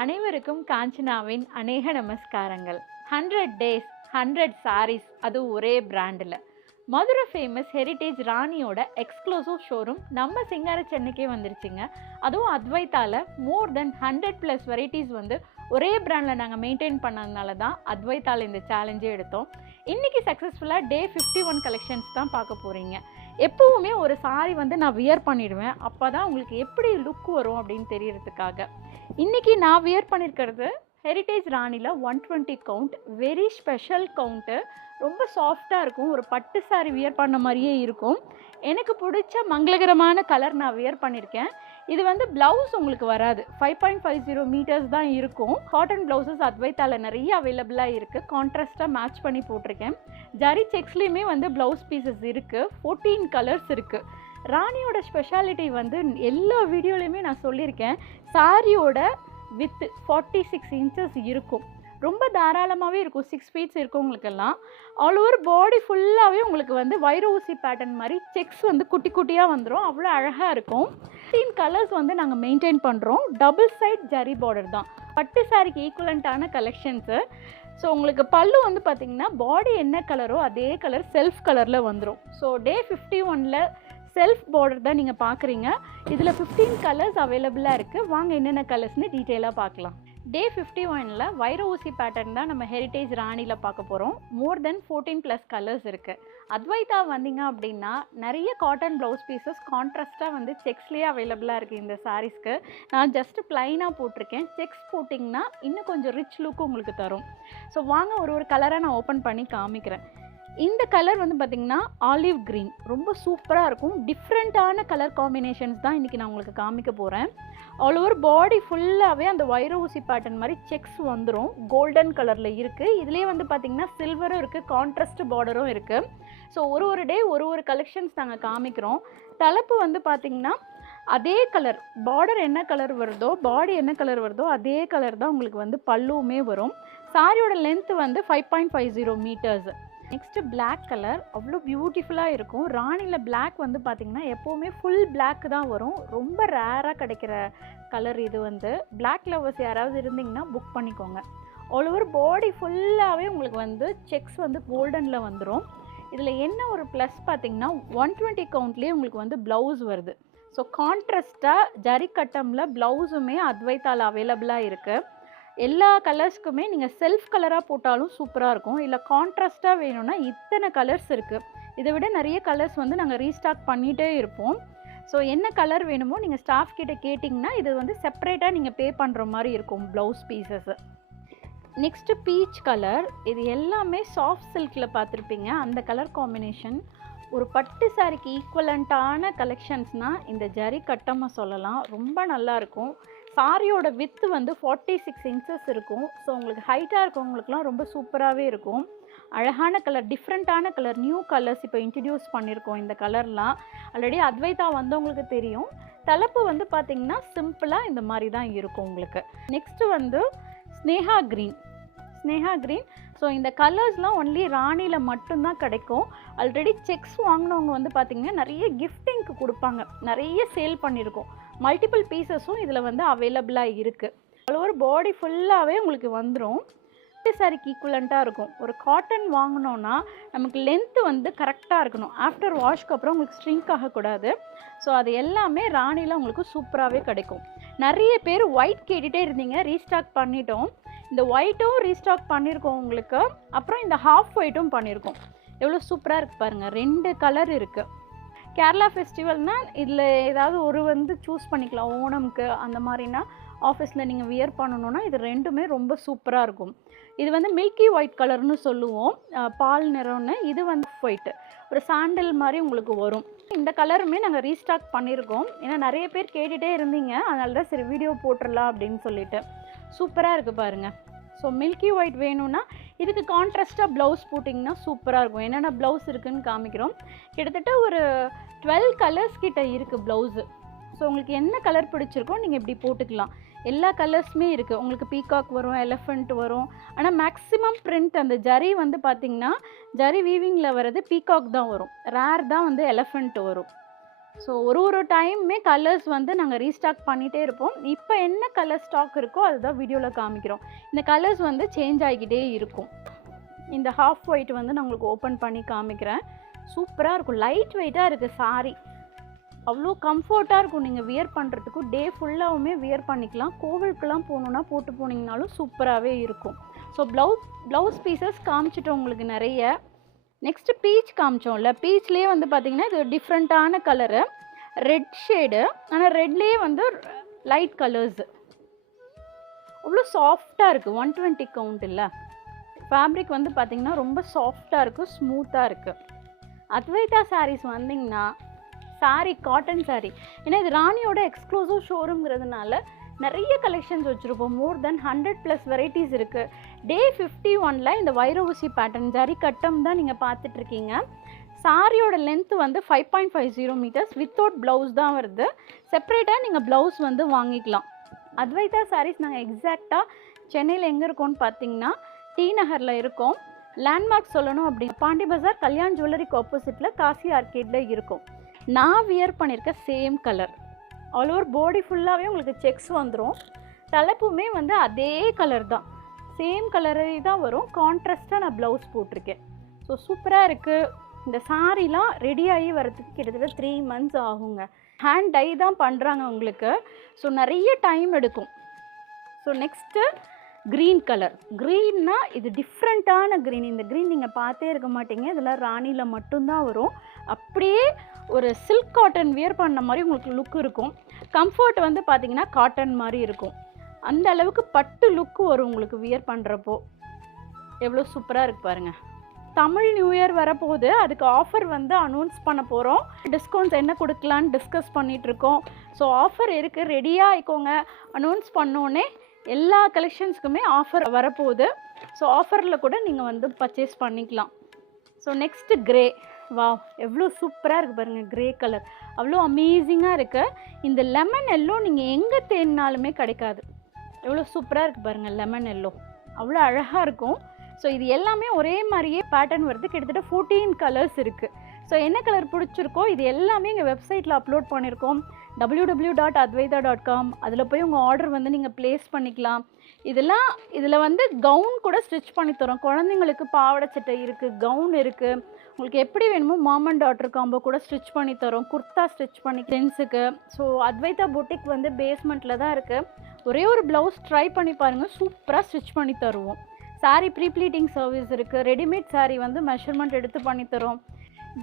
அனைவருக்கும் காஞ்சனாவின் அநேக நமஸ்காரங்கள். 100 டேஸ் 100 sarees, அது ஒரே பிராண்டில். மதுரை ஃபேமஸ் ஹெரிட்டேஜ் ராணியோட எக்ஸ்க்ளூசிவ் ஷோரூம் நம்ம சிங்கார சென்னைக்கே வந்துருச்சுங்க. அதுவும் அத்வைத்தால மோர் தென் 100+ வெரைட்டிஸ் வந்து ஒரே பிராண்டில் நாங்கள் மெயின்டைன் பண்ணதுனால தான் அத்வைத்தால இந்த சேலஞ்சே எடுத்தோம். இன்றைக்கி சக்ஸஸ்ஃபுல்லாக டே 51 கலெக்ஷன்ஸ் தான் பார்க்க போகிறீங்க. எப்போவுமே ஒரு சாரி வந்து நான் வியர் பண்ணிடுவேன், அப்போ தான் உங்களுக்கு எப்படி லுக் வரும் அப்படின்னு தெரியறதுக்காக. இன்றைக்கி நான் வியர் பண்ணியிருக்கிறது ஹெரிட்டேஜ் ராணியில் 120 கவுண்ட், வெரி ஸ்பெஷல் கவுண்ட்டு. ரொம்ப சாஃப்டாக இருக்கும், ஒரு பட்டு சாரி வியர் பண்ண மாதிரியே இருக்கும். எனக்கு பிடிச்ச மங்களகரமான கலர் நான் வியர் பண்ணியிருக்கேன். இது வந்து ப்ளவுஸ் உங்களுக்கு வராது, 5.50 மீட்டர்ஸ் தான் இருக்கும். காட்டன் ப்ளவுசஸ் அத்வைத்தால நிறைய அவைலபிளாக இருக்குது. கான்ட்ராஸ்ட்டாக மேட்ச் பண்ணி போட்டிருக்கேன். ஜரி செக்ஸ்லேயுமே வந்து ப்ளவுஸ் பீசஸ் இருக்குது. 14 கலர்ஸ் இருக்குது. ராணியோட ஸ்பெஷாலிட்டி வந்து எல்லா வீடியோலையுமே நான் சொல்லியிருக்கேன், சாரியோட வித்து 46 இன்ச்சஸ் இருக்கும். ரொம்ப தாராளமாகவே இருக்கும், 6 ஃபீட்ஸ் இருக்கும். உங்களுக்கெல்லாம் ஆல் ஓவர் பாடி ஃபுல்லாகவே உங்களுக்கு வந்து வைர ஊசி பேட்டர்ன் மாதிரி செக்ஸ் வந்து குட்டி குட்டியாக வந்துடும். அவ்வளோ அழகாக இருக்கும். 15 கலர்ஸ் வந்து நாங்கள் மெயின்டைன் பண்ணுறோம். டபுள் சைட் ஜரி பார்டர் தான். பட்டு சாரிக்கு ஈக்குவலண்ட்டான கலெக்ஷன்ஸு. ஸோ உங்களுக்கு பல்லு வந்து பார்த்திங்கன்னா பாடி என்ன கலரோ அதே கலர் செல்ஃப் கலரில் வந்துடும். ஸோ டே 51ல் செல்ஃப் பார்டர் தான் நீங்கள் பார்க்குறீங்க. இதில் 15 கலர்ஸ் அவைலபிளாக இருக்குது. வாங்க என்னென்ன கலர்ஸ்னு டீட்டெயிலாக பார்க்கலாம். டே 51ல் வைர ஊசி பேட்டர்ன் தான் நம்ம ஹெரிட்டேஜ் ராணியில் பார்க்க போகிறோம். மோர் தென் 14+ கலர்ஸ் இருக்குது. அத்வைத்தா வந்தீங்க அப்படின்னா நிறைய காட்டன் ப்ளவுஸ் பீசஸ் கான்ட்ராஸ்ட்டாக வந்து செக்ஸ்லேயே அவைலபிளாக இருக்குது. இந்த சாரீஸ்க்கு நான் ஜஸ்ட்டு ப்ளைனாக போட்டிருக்கேன். செக்ஸ் போட்டிங்கன்னா இன்னும் கொஞ்சம் ரிச் லுக் உங்களுக்கு தரும். ஸோ வாங்க ஒரு கலராக நான் ஓப்பன் பண்ணி காமிக்கிறேன். இந்த கலர் வந்து பார்த்திங்கன்னா ஆலிவ் க்ரீன், ரொம்ப சூப்பராக இருக்கும். டிஃப்ரெண்ட்டான கலர் காம்பினேஷன்ஸ் தான் இன்றைக்கி நான் உங்களுக்கு காமிக்க போகிறேன். ஆல் ஓவர் பாடி ஃபுல்லாகவே அந்த வைர ஊசி பேட்டர்ன் மாதிரி செக்ஸ் வந்துடும். கோல்டன் கலரில் இருக்குது. இதுலேயே வந்து பார்த்திங்கன்னா சில்வரும் இருக்குது, கான்ட்ராஸ்ட் பார்டரும் இருக்குது. ஸோ ஒரு டே ஒரு கலெக்ஷன்ஸ் நாங்கள் காமிக்கிறோம். தலைப்பு வந்து பார்த்திங்கன்னா அதே கலர், பார்டர் என்ன கலர் வருதோ பாடி என்ன கலர் வருதோ அதே கலர் தான் உங்களுக்கு வந்து பல்லுவுமே வரும். சாரியோட லென்த்து வந்து 5.50 மீட்டர்ஸ். நெக்ஸ்ட்டு பிளாக் கலர், அவ்வளோ பியூட்டிஃபுல்லாக இருக்கும். ராணியில் பிளாக் வந்து பார்த்திங்கன்னா எப்போவுமே ஃபுல் பிளாக் தான் வரும். ரொம்ப ரேராக கிடைக்கிற கலர் இது வந்து. பிளாக் லவர்ஸ் யாராவது இருந்திங்கன்னா புக் பண்ணிக்கோங்க. ஆல் ஓவர் பாடி ஃபுல்லாகவே உங்களுக்கு வந்து செக்ஸ் வந்து கோல்டனில் வந்துடும். இதில் என்ன ஒரு ப்ளஸ் பார்த்திங்கன்னா 120 கவுண்ட்லேயே உங்களுக்கு வந்து ப்ளவுஸ் வருது. ஸோ கான்ட்ராஸ்ட்டாக ஜரி கட்டமில் ப்ளவுஸுமே அத்வைத்தால் அவைலபிளாக இருக்குது. எல்லா கலர்ஸ்க்குமே நீங்கள் செல்ஃப் கலராக போட்டாலும் சூப்பராக இருக்கும். இல்லை கான்ட்ராஸ்ட்டாக வேணும்னா இத்தனை கலர்ஸ் இருக்குது. இதை விட நிறைய கலர்ஸ் வந்து நாங்கள் ரீஸ்டாக் பண்ணிகிட்டே இருப்போம். ஸோ என்ன கலர் வேணுமோ நீங்கள் ஸ்டாஃப் கிட்ட கேட்டிங்கன்னா இது வந்து செப்பரேட்டாக நீங்கள் பே பண்ணுற மாதிரி இருக்கும் blouse pieces. Next peach colour, இது எல்லாமே சாஃப்ட் சில்கில் பார்த்துருப்பீங்க. அந்த கலர் காம்பினேஷன் ஒரு பட்டு சாரிக்கு ஈக்குவலண்ட்டான கலெக்ஷன்ஸ்னால் இந்த ஜரி கட்டமாக சொல்லலாம். ரொம்ப நல்லாயிருக்கும். சாரியோட வித்து வந்து 46 இன்ச்சஸ் இருக்கும். ஸோ உங்களுக்கு ஹைட்டாக இருக்கவங்களுக்குலாம் ரொம்ப சூப்பராகவே இருக்கும். அழகான கலர், டிஃப்ரெண்ட்டான கலர், நியூ கலர்ஸ் இப்போ இன்ட்ரடியூஸ் பண்ணியிருக்கோம். இந்த கலர்லாம் ஆல்ரெடி அத்வைத்தா வந்தவங்களுக்கு தெரியும். தலைப்பு வந்து பார்த்திங்கன்னா சிம்பிளாக இந்த மாதிரி தான் இருக்கும் உங்களுக்கு. நெக்ஸ்ட்டு வந்து ஸ்னேகா க்ரீன். ஸோ இந்த கலர்ஸ்லாம் ஒன்லி ராணியில் மட்டும்தான் கிடைக்கும். ஆல்ரெடி செக்ஸ் வாங்கினவங்க வந்து பார்த்திங்கன்னா நிறைய கிஃப்டிங்க்கு கொடுப்பாங்க. நிறைய சேல் பண்ணியிருக்கோம். மல்டிபிள் பீசஸும் இதில் வந்து அவைலபிளாக இருக்குது. ஆல் ஓவர் பாடி ஃபுல்லாகவே உங்களுக்கு வந்துடும். பட்டு சாரிக்கு ஈக்குவலண்ட்டாக இருக்கும். ஒரு காட்டன் வாங்கினோன்னா நமக்கு லென்த்து வந்து கரெக்டாக இருக்கணும். ஆஃப்டர் வாஷ்க்கு அப்புறம் உங்களுக்கு ஸ்ட்ரிங்க் ஆகக்கூடாது. ஸோ அது எல்லாமே ராணியில் உங்களுக்கு சூப்பராகவே கிடைக்கும். நிறைய பேர் ஒயிட் கேட்டுகிட்டே இருந்தீங்க, ரீஸ்டாக் பண்ணிட்டோம். இந்த ஒயிட்டும் ரீஸ்டாக் பண்ணியிருக்கோம் உங்களுக்கு. அப்புறம் இந்த ஹாஃப் ஒயிட்டும் பண்ணியிருக்கோம். எவ்வளோ சூப்பராக இருக்குது பாருங்கள். 2 கலர் இருக்குது. கேரளா ஃபெஸ்டிவல்னால் இதில் ஏதாவது ஒரு வந்து சூஸ் பண்ணிக்கலாம். ஓணம்க்கு அந்த மாதிரினா ஆஃபீஸில் நீங்கள் வியர் பண்ணணுன்னா இது ரெண்டுமே ரொம்ப சூப்பராக இருக்கும். இது வந்து மில்கி ஒயிட் கலர்னு சொல்லுவோம், பால் நிறம்னு. இது வந்து ஒயிட்டு, ஒரு சாண்டில் மாதிரி உங்களுக்கு வரும். இந்த கலருமே நாங்கள் ரீஸ்டாக் பண்ணியிருக்கோம். ஏன்னா நிறைய பேர் கேட்டுகிட்டே இருந்தீங்க, அதனால தான் சரி வீடியோ போட்டுடலாம் அப்படின்னு சொல்லிட்டு. சூப்பராக இருக்குது பாருங்கள். ஸோ மில்கி ஒயிட் வேணும்னா இதுக்கு கான்ட்ராஸ்ட்டாக ப்ளவுஸ் போட்டிங்கன்னா சூப்பராக இருக்கும். என்னென்ன ப்ளவுஸ் இருக்குதுன்னு காமிக்கிறோம். கிட்டத்தட்ட ஒரு 12 கலர்ஸ் கிட்ட இருக்குது ப்ளவுஸு. ஸோ உங்களுக்கு என்ன கலர் பிடிச்சிருக்கோ நீங்கள் இப்படி போட்டுக்கலாம். எல்லா கலர்ஸுமே இருக்குது. உங்களுக்கு பீகாக் வரும், எலஃபண்ட் வரும். ஆனால் மேக்ஸிமம் பிரிண்ட் அந்த ஜரி வந்து பார்த்திங்கன்னா ஜரி வீவிங்கில் வர்றது பீகாக் தான் வரும். ரேர் தான் வந்து எலஃபண்ட் வரும். ஸோ ஒரு டைமுமே கலர்ஸ் வந்து நாங்கள் ரீஸ்டாக் பண்ணிகிட்டே இருப்போம். இப்போ என்ன கலர் ஸ்டாக் இருக்கோ அதுதான் வீடியோவில் காமிக்கிறோம். இந்த கலர்ஸ் வந்து சேஞ்ச் ஆகிக்கிட்டே இருக்கும். இந்த ஹாஃப் ஒயிட் வந்து நான் உங்களுக்கு ஓப்பன் பண்ணி காமிக்கிறேன். சூப்பராக இருக்கும், லைட் வெயிட்டாக இருக்குது சாரீ, அவ்வளோ கம்ஃபர்ட்டாக இருக்கும். நீங்கள் வியர் பண்ணுறதுக்கும் டே ஃபுல்லாகவுமே வியர் பண்ணிக்கலாம். கோவிலுக்கெல்லாம் போகணுன்னா போட்டு போனீங்கனாலும் சூப்பராகவே இருக்கும். ஸோ ப்ளவுஸ் பீசஸ் காமிச்சிட்டோம் உங்களுக்கு நிறைய. நெக்ஸ்ட்டு பீச் காமிச்சோம்ல, பீச்லேயே வந்து பார்த்திங்கன்னா இது டிஃப்ரெண்ட்டான கலரு, ரெட் ஷேடு. ஆனால் ரெட்லேயே வந்து லைட் கலர்ஸு, அவ்வளோ சாஃப்டாக இருக்குது. 120 கவுண்ட் இல்லை, ஃபேப்ரிக் வந்து பார்த்திங்கன்னா ரொம்ப சாஃப்டாக இருக்குது, ஸ்மூத்தாக இருக்குது. அத்வைதா சாரீஸ் வந்திங்கன்னா சாரீ காட்டன் சாரீ, ஏன்னா இது ராணியோட எக்ஸ்க்ளூசிவ் ஷோரூம்ங்கிறதுனால நிறைய கலெக்ஷன்ஸ் வச்சுருப்போம். மோர் தென் 100+ வெரைட்டிஸ் இருக்குது. டே 51ல் இந்த வைரவுசி பேட்டர்ன் ஜரி கட்டம் தான் நீங்கள் பார்த்துட்ருக்கீங்க. சாரியோட லென்த்து வந்து 5.50 மீட்டர்ஸ், வித்தவுட் ப்ளவுஸ் தான் வருது. செப்ரேட்டாக நீங்கள் ப்ளவுஸ் வந்து வாங்கிக்கலாம். அத்வைதா சாரீஸ் நாங்கள் எக்ஸாக்டாக சென்னையில் எங்கே இருக்கோம்னு பார்த்தீங்கன்னா டி நகரில் இருக்கோம். லேண்ட்மார்க் சொல்லணும் அப்படி பாண்டி பஜார் கல்யாண் ஜுவல்லரிக்கு ஆப்போசிட்டில் காசி ஆர்கேடில் இருக்கும். நான் வியர் பண்ணியிருக்க same colour, all over body ஃபுல்லாகவே உங்களுக்கு செக்ஸ் வந்துடும். தலைப்புமே வந்து அதே கலர் தான், சேம் கலரே தான் வரும். கான்ட்ராஸ்ட்டாக நான் ப்ளவுஸ் போட்டிருக்கேன். ஸோ சூப்பராக இருக்குது. இந்த சாரீலாம் ரெடி ஆகி வரதுக்கு கிட்டத்தட்ட 3 months ஆகுங்க. ஹேண்ட் டை தான் பண்ணுறாங்க உங்களுக்கு, ஸோ நிறைய டைம் எடுக்கும். So next green colour. க்ரீன்னா இது டிஃப்ரெண்ட்டான க்ரீன். இந்த க்ரீன் நீங்கள் பார்த்தே இருக்க மாட்டீங்க, இதெல்லாம் ராணியில் மட்டும்தான் வரும். அப்படியே ஒரு சில்க் காட்டன் வியர் பண்ண மாதிரி உங்களுக்கு லுக் இருக்கும். கம்ஃபர்ட் வந்து பார்த்திங்கன்னா காட்டன் மாதிரி இருக்கும். அந்த அளவுக்கு பட்டு லுக்கு வரும் உங்களுக்கு வியர் பண்ணுறப்போ. எவ்வளோ சூப்பராக இருக்குது பாருங்கள். தமிழ் நியூ இயர் வரப்போகுது, அதுக்கு ஆஃபர் வந்து அனௌன்ஸ் பண்ண போகிறோம். டிஸ்கவுண்ட்ஸ் என்ன கொடுக்கலான்னு டிஸ்கஸ் பண்ணிகிட்ருக்கோம். ஸோ ஆஃபர் இருக்குது, ரெடியாக ஆயிக்கோங்க. அனௌன்ஸ் பண்ணோன்னே எல்லா கலெக்ஷன்ஸுக்குமே ஆஃபர் வரப்போகுது. ஸோ ஆஃபரில் கூட நீங்கள் வந்து பர்ச்சேஸ் பண்ணிக்கலாம். So next grey. வா, எவ்வளோ சூப்பராக இருக்குது பாருங்கள். க்ரே கலர் அவ்வளோ அமேசிங்காக இருக்குது. இந்த லெமன் எல்லோ நீங்கள் எங்கே தேடினாலுமே கிடைக்காது. எவ்வளோ சூப்பராக இருக்குது பாருங்கள். லெமன் எல்லோ அவ்வளோ அழகாக இருக்கும். ஸோ இது எல்லாமே ஒரே மாதிரியே பேட்டர்ன் வருது. கிட்டத்தட்ட 14 கலர்ஸ் இருக்குது. ஸோ என்ன கலர் பிடிச்சிருக்கோ இது எல்லாமே எங்கள் வெப்சைட்டில் அப்லோட் பண்ணியிருக்கோம், www.advaita.com. அதில் போய் உங்கள் ஆர்டர் வந்து நீங்கள் ப்ளேஸ் பண்ணிக்கலாம். இதில் வந்து கவுன் கூட ஸ்டிச் பண்ணி தரோம். குழந்தைங்களுக்கு பாவாடை சட்டை இருக்குது, கவுன் இருக்குது. உங்களுக்கு எப்படி வேணுமோ மாம் அண்ட் டாட்டர் காம்போ கூட ஸ்டிச் பண்ணி தரோம். குர்த்தா ஸ்டிச் பண்ணி ஃப்ரெண்ட்ஸுக்கு. ஸோ அத்வைதா புட்டிக் வந்து பேஸ்மெண்ட்டில் தான் இருக்குது. ஒரே ஒரு ப்ளவுஸ் ட்ரை பண்ணி பாருங்கள், சூப்பராக ஸ்டிச் பண்ணி தருவோம். சாரீ ப்ரீப்ளீட்டிங் சர்வீஸ் இருக்குது. ரெடிமேட் சாரீ வந்து மெஷர்மெண்ட் எடுத்து பண்ணி தரோம்.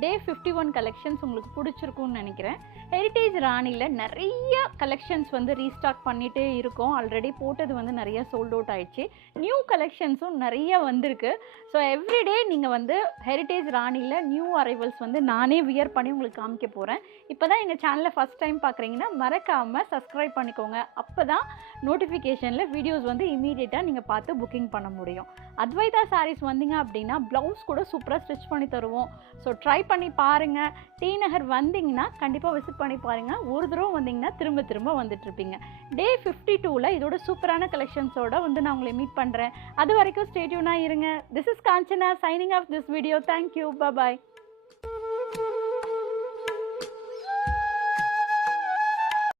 டே 51 கலெக்ஷன்ஸ் உங்களுக்கு பிடிச்சிருக்குன்னு நினைக்கிறேன். ஹெரிட்டேஜ் ராணியில் நிறைய கலெக்ஷன்ஸ் வந்து ரீஸ்டாக் பண்ணிகிட்டே இருக்கோம். ஆல்ரெடி போட்டது வந்து நிறைய சோல்ட் அவுட் ஆகிடுச்சு. நியூ கலெக்ஷன்ஸும் நிறைய வந்திருக்கு. ஸோ எவ்ரிடே நீங்கள் வந்து ஹெரிட்டேஜ் ராணியில் நியூ அரைவல்ஸ் வந்து நானே வியர் பண்ணி உங்களுக்கு காமிக்க போகிறேன். இப்போ தான் எங்கள் சேனலை ஃபஸ்ட் டைம் பார்க்குறீங்கன்னா மறக்காமல் சப்ஸ்கிரைப் பண்ணிக்கோங்க. அப்போ தான் நோட்டிஃபிகேஷனில் வீடியோஸ் வந்து இமீடியட்டாக நீங்கள் பார்த்து புக்கிங் பண்ண முடியும். அத்வைதா சாரீஸ் வந்தீங்க அப்படின்னா ப்ளவுஸ் கூட சூப்பராக ஸ்டிச் பண்ணி தருவோம். ஸோ ட்ரை பண்ணி பாருங்கள். டி நகர் வந்தீங்கன்னா கண்டிப்பாக விசிட் பண்ணி பாருங்கள். ஒரு தடவை வந்தீங்கன்னா திரும்ப திரும்ப வந்துட்டுருப்பீங்க. டே 52ல் இதோட சூப்பரான கலெக்ஷன்ஸோட வந்து நான் உங்களை மீட் பண்ணுறேன். அது வரைக்கும் ஸ்டே டியூனாக இருங்க. This is Kanchana signing off this video. Thank you, bye.